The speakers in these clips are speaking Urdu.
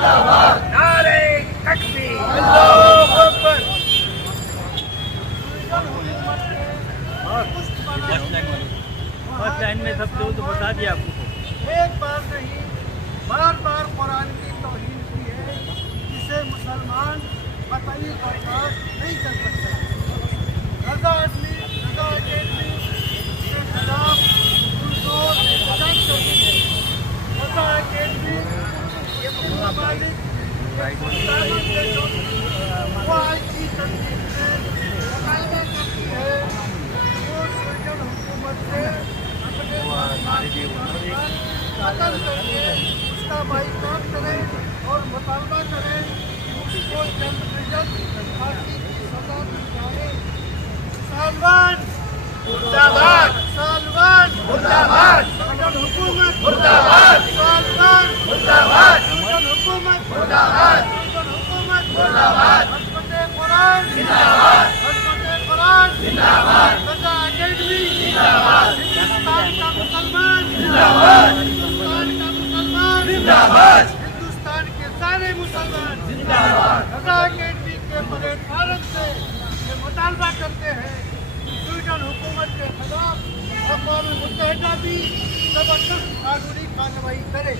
نعرہ تکبیر، اللہ اکبر۔ فرسٹ لائن میں سب سے تو بتا دیا آپ کو، ایک بار نہیں بار بار قرآن کی توہین کی ہے، جسے مسلمان قطعی برداشت نہیں کر سکتا۔ رضا اکیڈمی کے خلاف پرزور احتجاج کرتی ہے۔ رضا اکیڈمی یہ ممالک ہندوستانوں کے جو معاشی تنظیم سے مطالبہ کرتی ہے وہ سرجن حکومت سے اپنے قتل کر کے اس کا بائیکاٹ کریں اور مطالبہ کریں کہ اس کو جلد سے جلد پھانسی کی سزا دی جائے۔ سالوان مرد آباد، سالوان مرد آباد، سرجن حکومت مرد آباد، سالوان مرد آباد، سرجن حکومت مرد آباد، سرجن حکومت مرد آباد، عصمت قرآن زندہ آباد، عصمت قرآن زندہ آباد، رضا اکیڈمی زندہ آباد، ہندوستان کا مسلمان زندہ آباد، ہندوستان کا مسلمان زندہ آباد، ہندوستان کے سارے مسلمان زندہ آباد۔ رضا اکیڈمی کے پلیٹ فارم سے یہ مطالبہ کرتے ہیں کہ سویڈن حکومت کے خلاف اقوام متحدہ بھی زبردست قانونی کارروائی کرے۔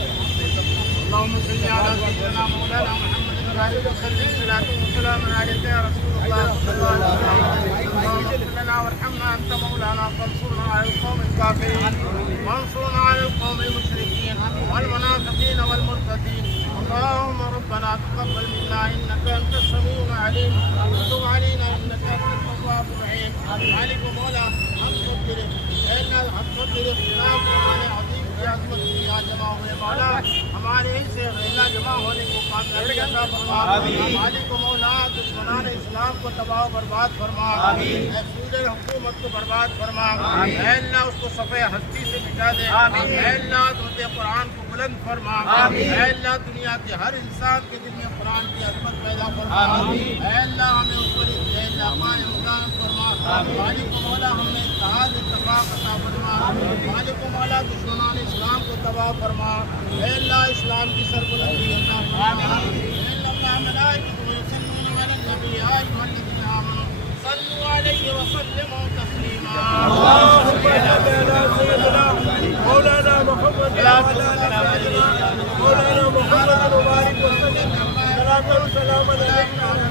اللهم صل على سيدنا مولانا محمد وعلى اله وصحبه صلاة وسلام عليك يا رسول الله صلى الله عليه وسلم. اللهم اغفر لنا وارحمنا انت مولانا فانصرنا على القوم الكافرين وانصرنا على القوم المشركين والمنافقين والمرتدين. اللهم ربنا تقبل منا انك انت السميع العليم وتب علينا انك انت التواب الرحيم. مالك مولا ہم کو تیرے اے اللہ ہم کو تیرے خلاف ہمارے عظیم کی عظمت کی یاد جمع ہوئے مولا ہمارے ہی سے غیلا جمع ہونے کو کامیابی عطا فرما۔ مالک و مولا دشمنان اسلام کو تباہ و برباد فرما۔ اے سوڈن حکومت کو برباد فرما۔ اے اللہ اس کو صفحہ ہستی سے مٹا دے۔ اے اللہ دعوت قرآن کو بلند فرما۔ اے اللہ دنیا کے ہر انسان کے دل میں قرآن کی عظمت پیدا فرما۔ اے اللہ ہمیں اس پر امداد فرما۔ مالک و مولا ہم نے اتحاد اتفاق عطا فرما۔ مالک و مولا دشمنان اسلام کو تباہ فرما۔ اے اللہ اسلام کی سربلندی عطا فرما۔ اے اللہ ملائکۃ یصلون علی النبی یا ایھا الذین آمنوا صلوا علیہ وسلموا تسلیما۔ مولانا محمد مولانا محمد مبارک وسلم سلام علیکم